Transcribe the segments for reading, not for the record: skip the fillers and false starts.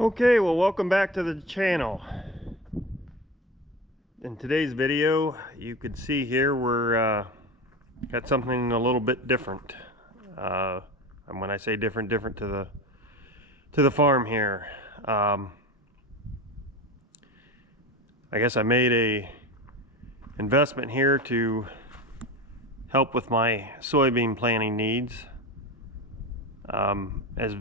Okay, well, welcome back to the channel. In today's video, you can see here we're got something a little bit different. And when I say different to the farm here. I guess I made a investment here to help with my soybean planting needs. As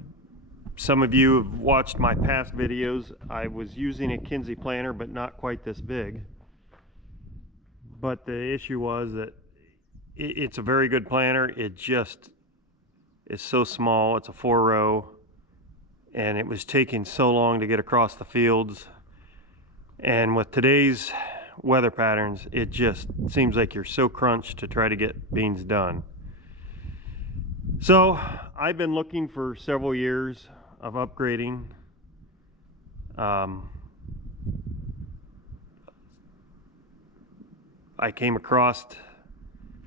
some of you have watched my past videos, I was using a Kinsey planter, but not quite this big. But the issue was that it's a very good planter. It just is so small. It's a 4-row, and it was taking so long to get across the fields. And with today's weather patterns, it just seems like you're so crunched to try to get beans done. So I've been looking for several years of upgrading. I came across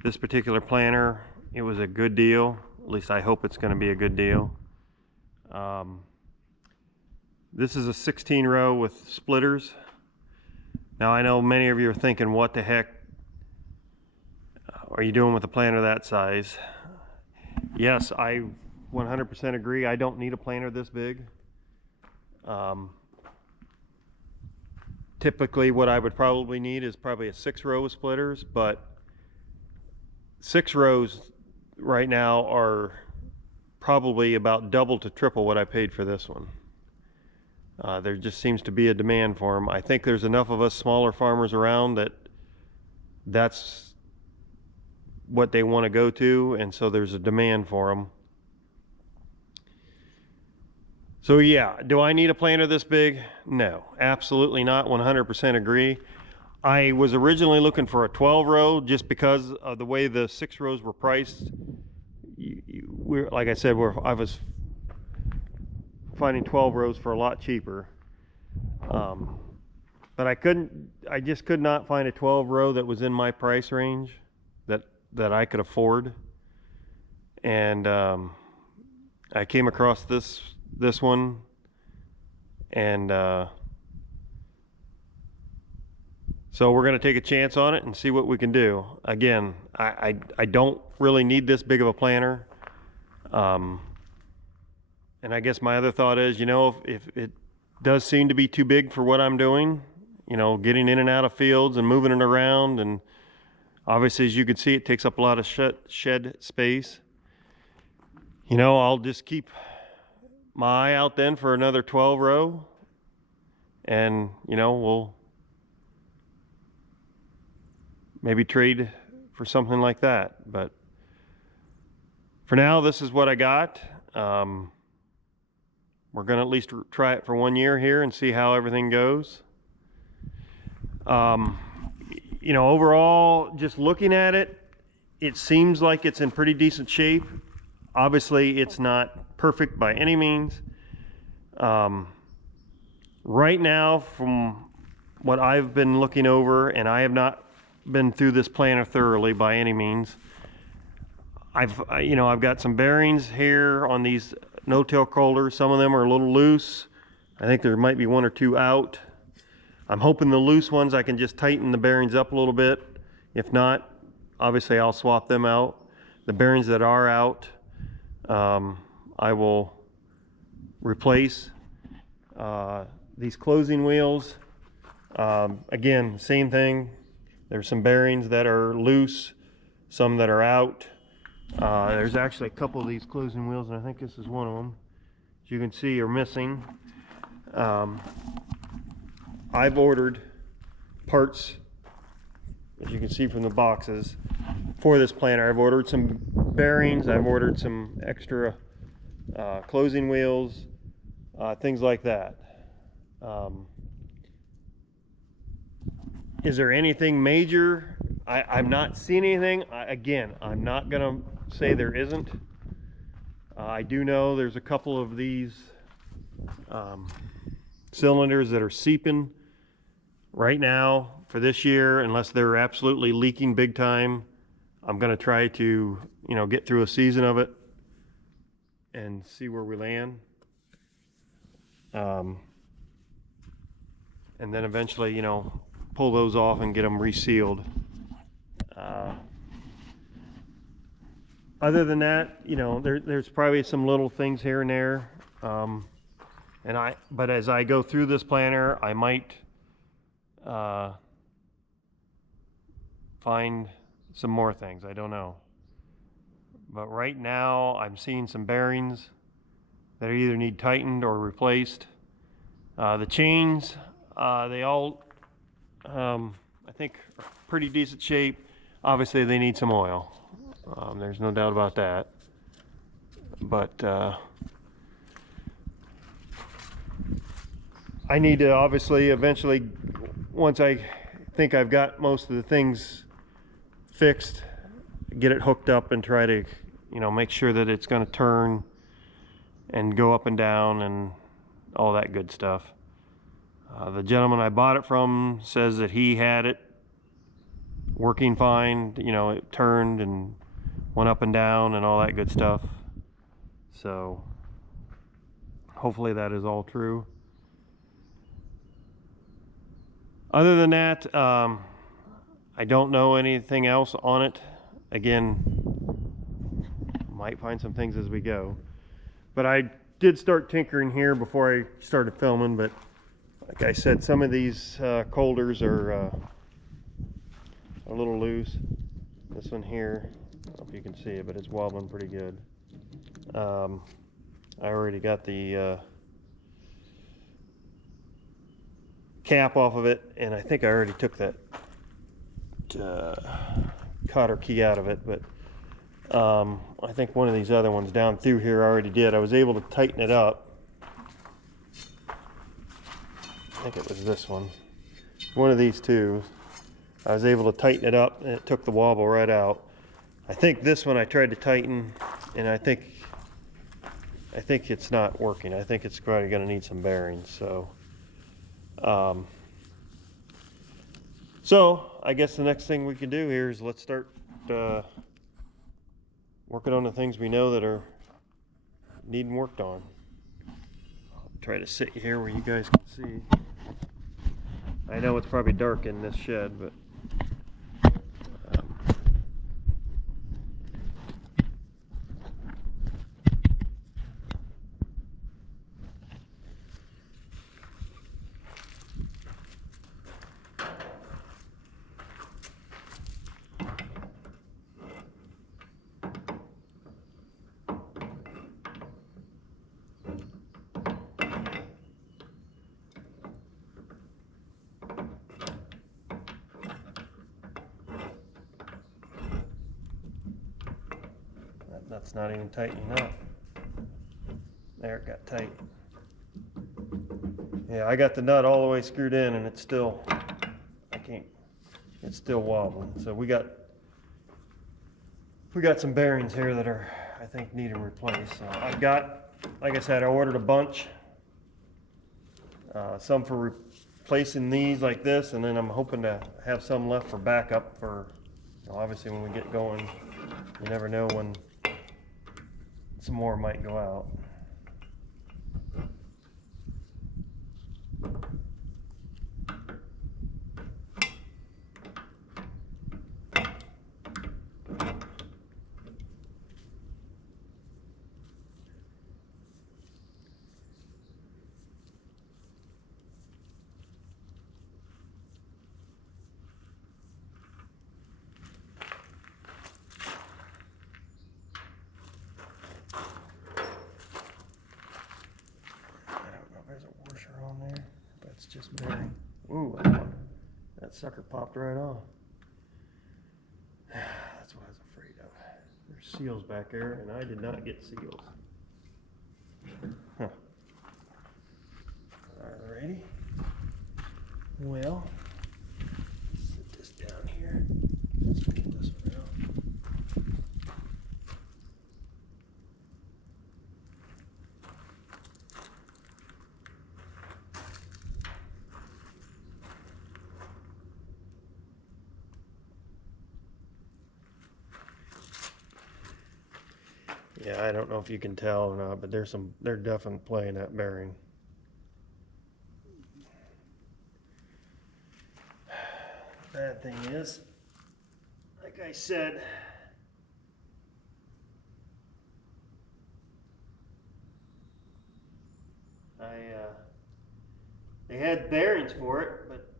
this particular planter. It was a good deal. At least I hope it's going to be a good deal. This is a 16-row with splitters. Now I know many of you are thinking, what the heck are you doing with a planter that size? Yes, I 100% agree. I don't need a planter this big. Typically what I would probably need is probably a 6-row of splitters, but 6 rows right now are probably about double to triple what I paid for this one. There just seems to be a demand for them. I think there's enough of us smaller farmers around that that's what they want to go to, and so there's a demand for them. So yeah, do I need a planter this big? No, absolutely not. 100% agree. I was originally looking for a 12-row just because of the way the 6 rows were priced. Like I said, I was finding 12 rows for a lot cheaper. But I just could not find a 12-row that was in my price range that I could afford. And I came across this one, and so we're going to take a chance on it and see what we can do. Again, I don't really need this big of a planter. And I guess my other thought is, if it does seem to be too big for what I'm doing, getting in and out of fields and moving it around, and obviously, as you can see, it takes up a lot of shed space. I'll just keep my eye out then for another 12-row, and we'll maybe trade for something like that. But for now, this is what I got. We're gonna at least try it for 1 year here and see how everything goes. Overall, just looking at it, it seems like it's in pretty decent shape. Obviously, it's not perfect by any means. Right now, from what I've been looking over, and I have not been through this planter thoroughly by any means, I've got some bearings here on these no-till coulters. Some of them are a little loose. I think there might be 1 or 2 out. I'm hoping the loose ones I can just tighten the bearings up a little bit. If not, obviously I'll swap them out. The bearings that are out, I will replace. These closing wheels, again, same thing. There's some bearings that are loose, some that are out. There's actually a couple of these closing wheels, and I think this is one of them, as you can see, are missing. I've ordered parts, as you can see from the boxes, for this planter. I've ordered some bearings, I've ordered some extra closing wheels, things like that. Is there anything major? I've not seen anything. Again, I'm not gonna say there isn't. I do know there's a couple of these cylinders that are seeping right now for this year. Unless they're absolutely leaking big time, I'm gonna try to get through a season of it and see where we land. And then eventually, you know, pull those off and get them resealed. Other than that, you know, there's probably some little things here and there. But as I go through this planter, I might find some more things. I don't know. But right now, I'm seeing some bearings that either need tightened or replaced. The chains, they all, I think, are pretty decent shape. Obviously, they need some oil. There's no doubt about that. But I need to obviously eventually, once I think I've got most of the things fixed, get it hooked up and try to, you know, make sure that it's going to turn and go up and down and all that good stuff. The gentleman I bought it from says that he had it working fine. You know, it turned and went up and down and all that good stuff. So hopefully that is all true. Other than that, I don't know anything else on it. Again, might find some things as we go. But I did start tinkering here before I started filming, but like I said, some of these colders are a little loose. This one here, I don't know if you can see it, but it's wobbling pretty good. I already got the cap off of it, and I think I already took that cotter key out of it, but I think one of these other ones down through here I already did. I was able to tighten it up. I think it was this one. One of these two. I was able to tighten it up and it took the wobble right out. I think this one I tried to tighten, and I think it's not working. I think it's probably going to need some bearings. So I guess the next thing we can do here is let's start working on the things we know that are needing worked on. I'll try to sit here where you guys can see. I know it's probably dark in this shed, but that's not even tightening up. There, it got tight. Yeah, I got the nut all the way screwed in, and it's still, it's still wobbling. So we got some bearings here that are, I think, needing replaced. So I've got, like I said, I ordered a bunch. Some for replacing these like this, and then I'm hoping to have some left for backup for, you know, obviously when we get going, you never know when some more might go out. Just bearing. Ooh, that sucker popped right off. That's what I was afraid of. There's seals back there, and I did not get seals. Huh. Alrighty. Well, sit this down here. Let's pull this one out. Yeah, I don't know if you can tell or not, but they're definite play in that bearing. bad thing is, like I said, they had bearings for it, but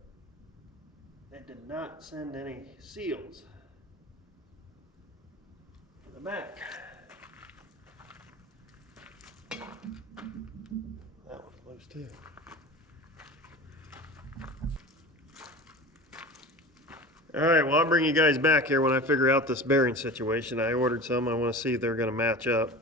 they did not send any seals for the back. That one's loose too. All right, well, I'll bring you guys back here when I figure out this bearing situation. I ordered some. I want to see if they're going to match up.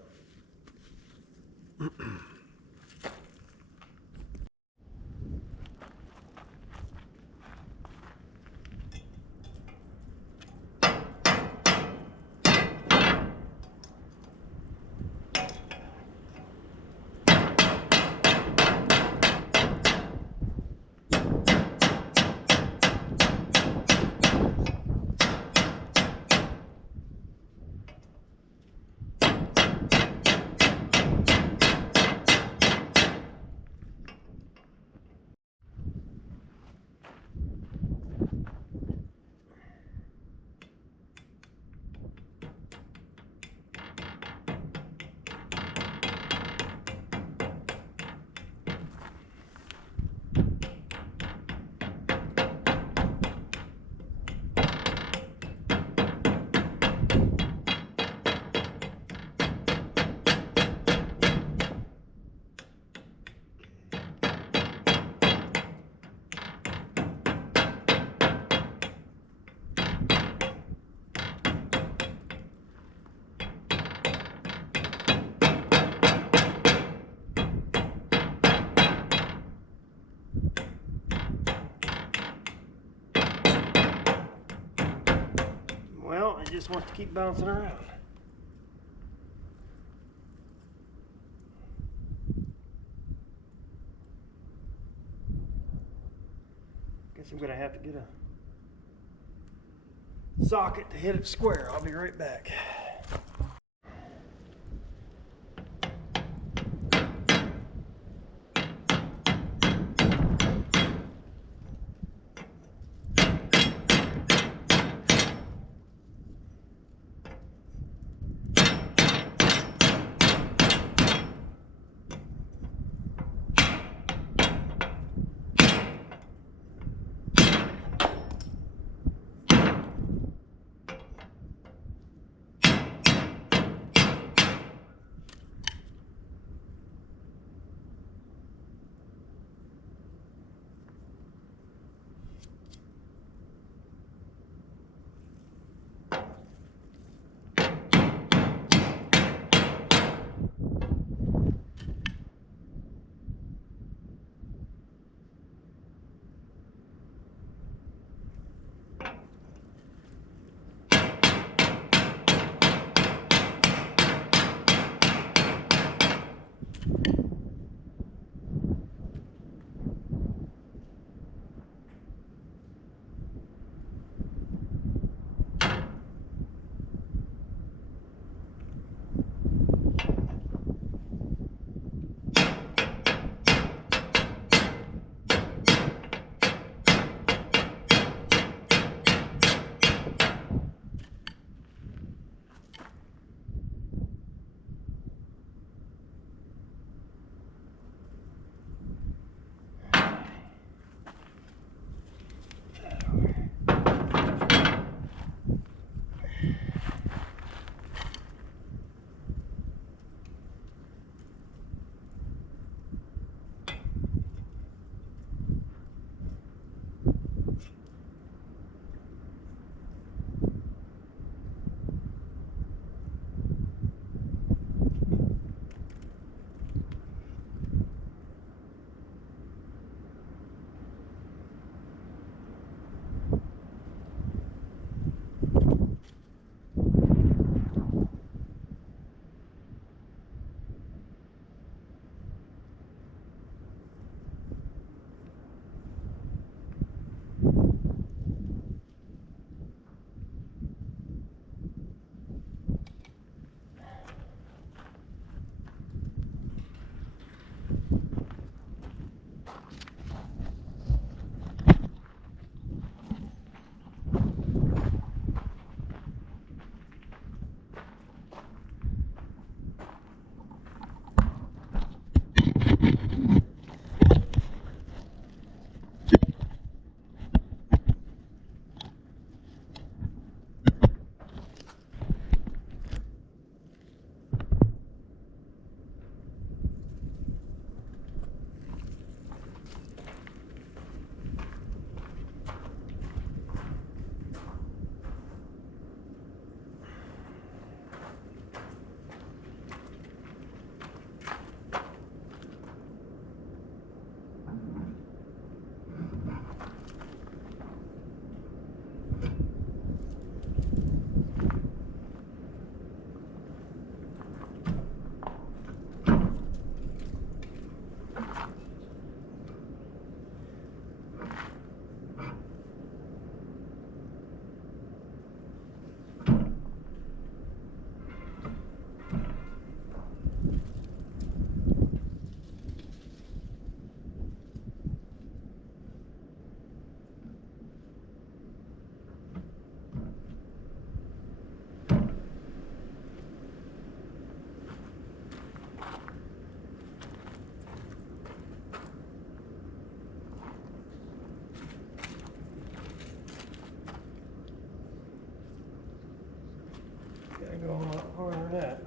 Well, it just wants to keep bouncing around. Guess I'm gonna have to get a socket to hit it square. I'll be right back. that.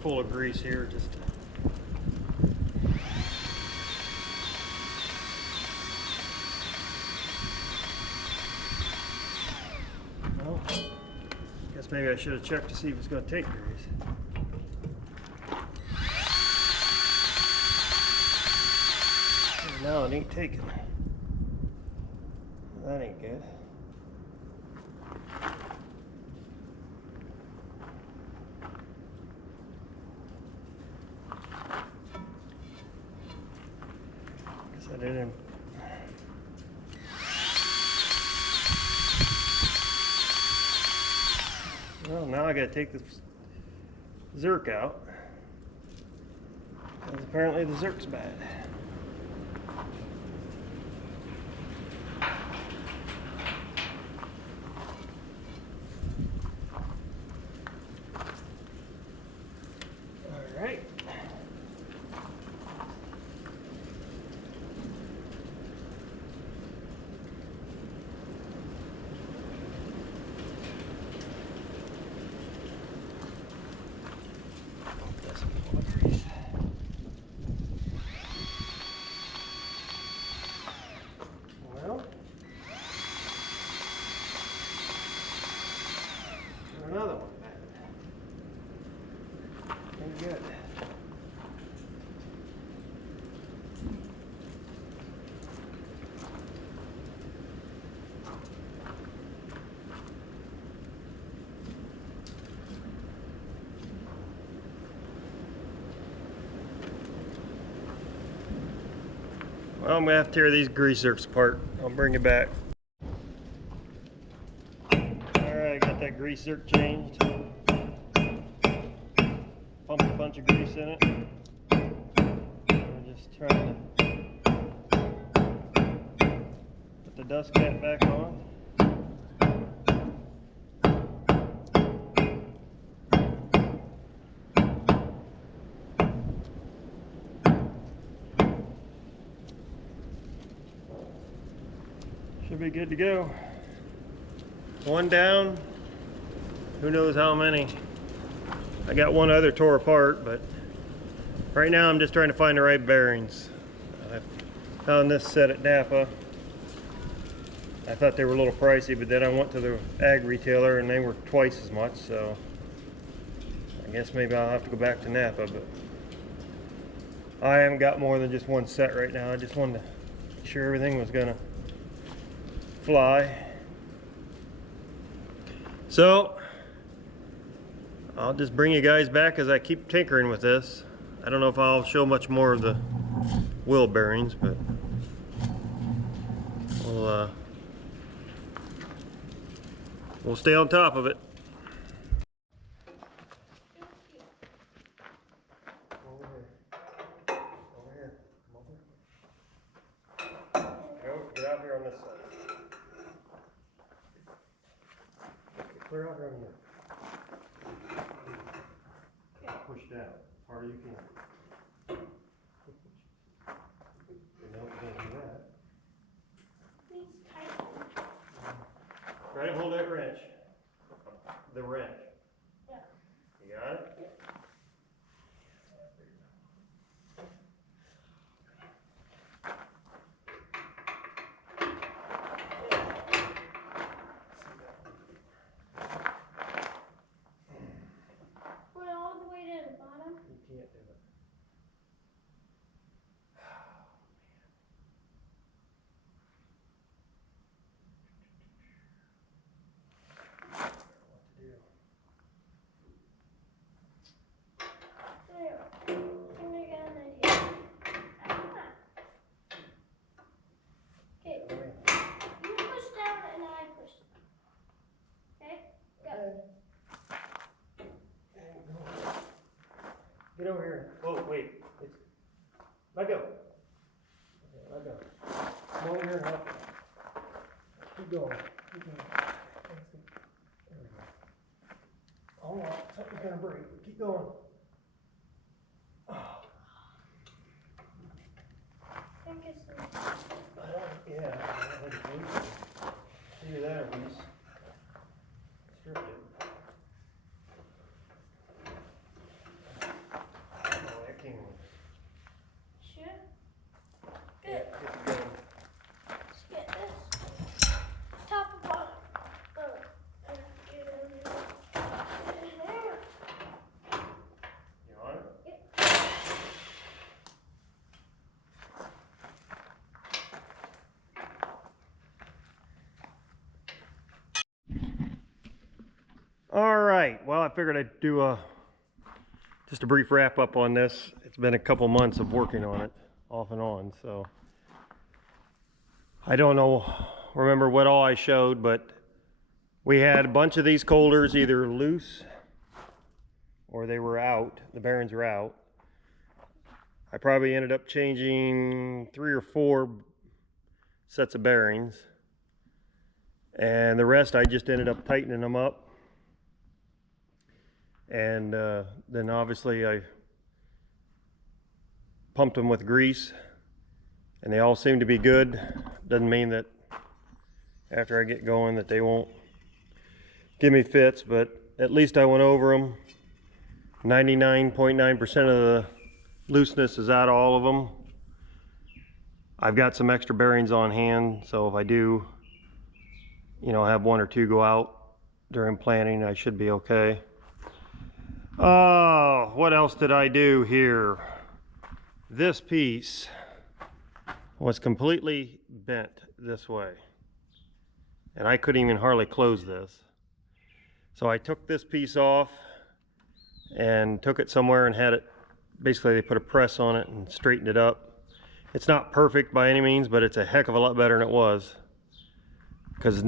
full of grease here just to... Well, guess maybe I should have checked to see if it's going to take grease. No, it ain't taking. That ain't good. Guess I didn't. Well, now I gotta take this zerk out, because apparently the zerk's bad. Alright. Well, another one. Very good. Well, I'm gonna have to tear these grease zerks apart. I'll bring it back. Alright, got that grease zerk changed. Pumped a bunch of grease in it. We're just trying to put the dust cap back on. Should be good to go. One down. Who knows how many. I got one other tore apart, but right now I'm just trying to find the right bearings. I found this set at Napa. I thought they were a little pricey, but then I went to the ag retailer and they were twice as much, so I guess maybe I'll have to go back to Napa, but I haven't got more than just one set right now. I just wanted to make sure everything was gonna fly. So I'll just bring you guys back as I keep tinkering with this. I don't know if I'll show much more of the wheel bearings, but we'll stay on top of it. Over here. Over here. Come over. Go, get out here on this side. Clear out here on there. Push down as hard as you can. You know, don't do that. Try to hold that wrench. The wrench. Yeah. You got it? Yeah. Get over here. Oh, wait. Let go. Okay, let go. Come over here and help. Keep going. Keep going. There we go. Oh, something's going to break. Keep going. Oh. I think it's yeah, I think so. See that at least. Stripped it. All right, well, I figured I'd do just a brief wrap up on this. It's been a couple months of working on it off and on, so I don't remember what all I showed, but we had a bunch of these coulters either loose or they were out, the bearings were out. I probably ended up changing 3 or 4 sets of bearings, and the rest I just ended up tightening them up. And then obviously I pumped them with grease, and they all seem to be good. Doesn't mean that after I get going that they won't give me fits, but at least I went over them. 99.9% of the looseness is out of all of them. I've got some extra bearings on hand, so if I do, have 1 or 2 go out during planting, I should be okay. Oh, what else did I do here? This piece was completely bent this way, and I couldn't even hardly close this. So I took this piece off and took it somewhere and had it, basically they put a press on it and straightened it up. It's not perfect by any means, but it's a heck of a lot better than it was, because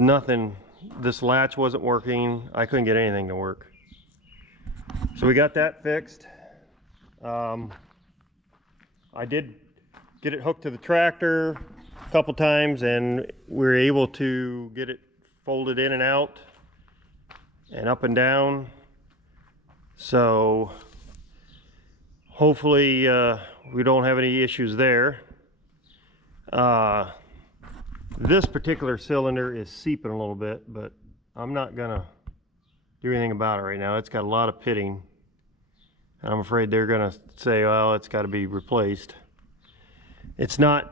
this latch wasn't working. I couldn't get anything to work. So we got that fixed. I did get it hooked to the tractor a couple times, and we were able to get it folded in and out and up and down. So hopefully we don't have any issues there. This particular cylinder is seeping a little bit, but I'm not gonna do anything about it right now. It's got a lot of pitting, and I'm afraid they're gonna say, well, it's got to be replaced. It's not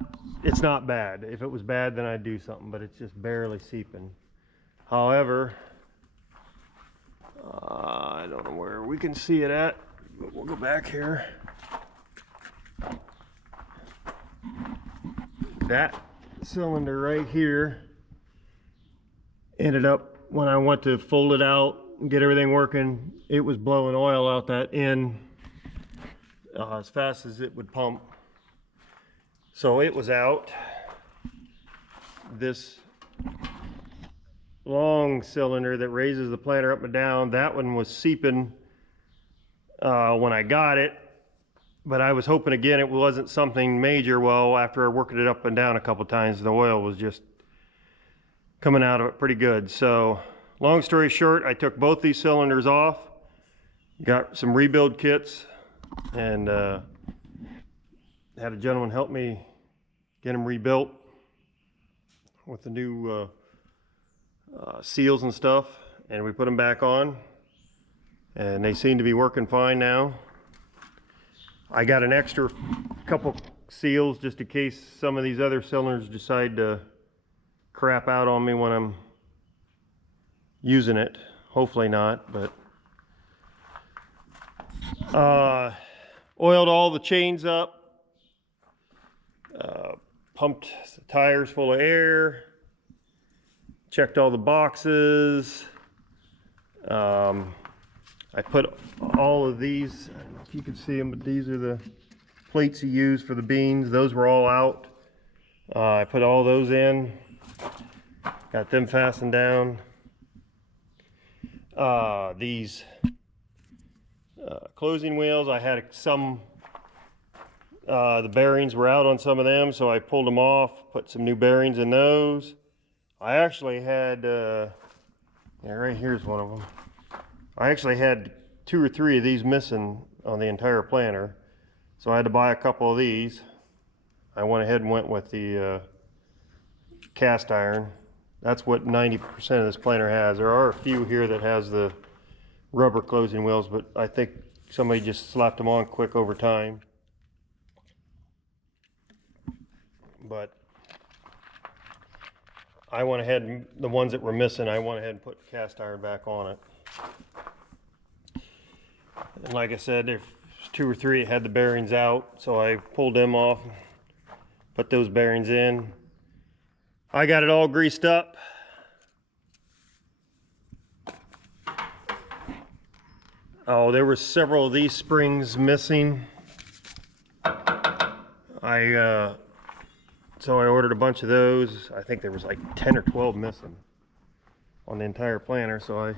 bad. If it was bad, then I'd do something, but it's just barely seeping. However, I don't know where we can see it at, but we'll go back here. That cylinder right here ended up, when I went to fold it out and get everything working, it was blowing oil out that end as fast as it would pump. So it was out. This long cylinder that raises the planter up and down, that one was seeping when I got it, but I was hoping again it wasn't something major. Well, after working it up and down a couple times, the oil was just coming out of it pretty good. So long story short, I took both these cylinders off, got some rebuild kits, and had a gentleman help me get them rebuilt with the new seals and stuff, and we put them back on, and they seem to be working fine now. I got an extra couple seals just in case some of these other cylinders decide to crap out on me when I'm using it. Hopefully not, but oiled all the chains up, pumped the tires full of air, checked all the boxes. I put all of these, I don't know if you can see them, but these are the plates you use for the beans. Those were all out. I put all those in, got them fastened down. These closing wheels, I had some, the bearings were out on some of them, so I pulled them off, put some new bearings in those. I actually had, yeah, right here's one of them. I actually had 2 or 3 of these missing on the entire planter, so I had to buy a couple of these. I went ahead and went with the cast iron. That's what 90% of this planter has. There are a few here that has the rubber closing wheels, but I think somebody just slapped them on quick over time. But I went ahead and the ones that were missing, I went ahead and put cast iron back on it. And like I said, there's 2 or 3 that had the bearings out, so I pulled them off, put those bearings in. I got it all greased up. Oh, there were several of these springs missing. So I ordered a bunch of those. I think there was like 10 or 12 missing on the entire planter. So I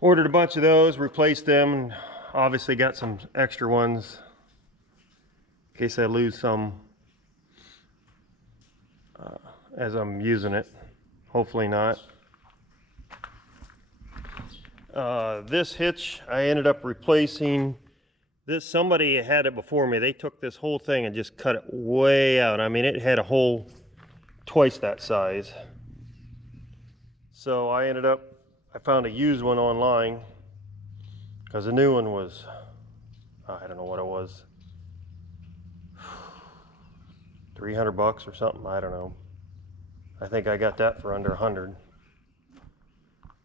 ordered a bunch of those, replaced them, and obviously got some extra ones in case I lose some as I'm using it. Hopefully not. This hitch I ended up replacing. Somebody had it before me. They took this whole thing and just cut it way out. I mean, it had a hole twice that size. So I found a used one online because the new one was, I don't know what it was, 300 bucks or something, I don't know. I think I got that for under 100.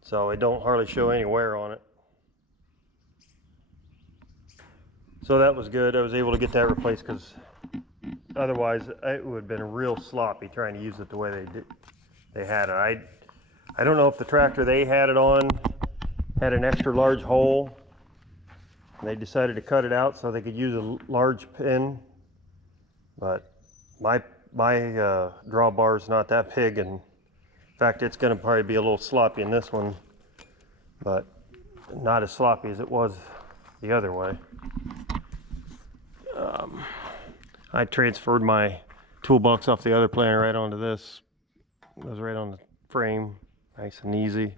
So it don't hardly show any wear on it. So that was good. I was able to get that replaced because otherwise it would have been real sloppy trying to use it the way they had it. I don't know if the tractor they had it on had an extra large hole and they decided to cut it out so they could use a large pin, but my drawbar is not that big, and in fact it's going to probably be a little sloppy in this one, but not as sloppy as it was the other way. I transferred my toolbox off the other planter right onto this. It was right on the frame, nice and easy,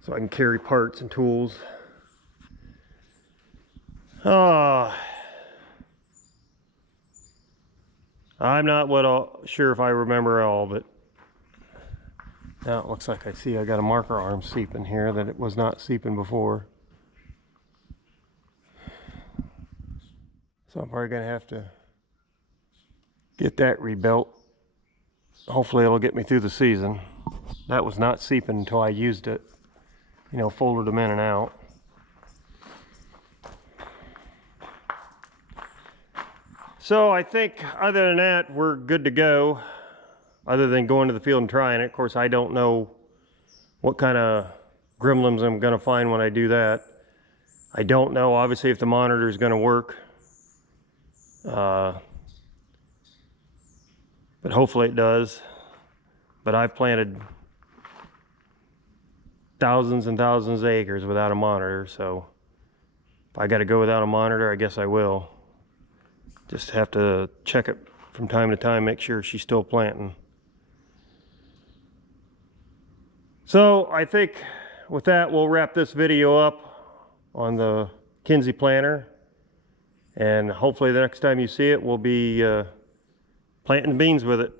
so I can carry parts and tools. I'm not sure if I remember all, but now it looks like I got a marker arm seeping here that it was not seeping before. So I'm probably going to have to get that rebuilt. Hopefully it'll get me through the season. That was not seeping until I used it, folded them in and out. So I think other than that, we're good to go, other than going to the field and trying it. Of course, I don't know what kind of gremlins I'm going to find when I do that. I don't know, obviously, if the monitor is going to work. But hopefully it does. But I've planted thousands and thousands of acres without a monitor, so if I got to go without a monitor, I guess I will. Just have to check it from time to time, make sure she's still planting. So I think with that, we'll wrap this video up on the Kinsey planter. And hopefully the next time you see it, we'll be planting beans with it.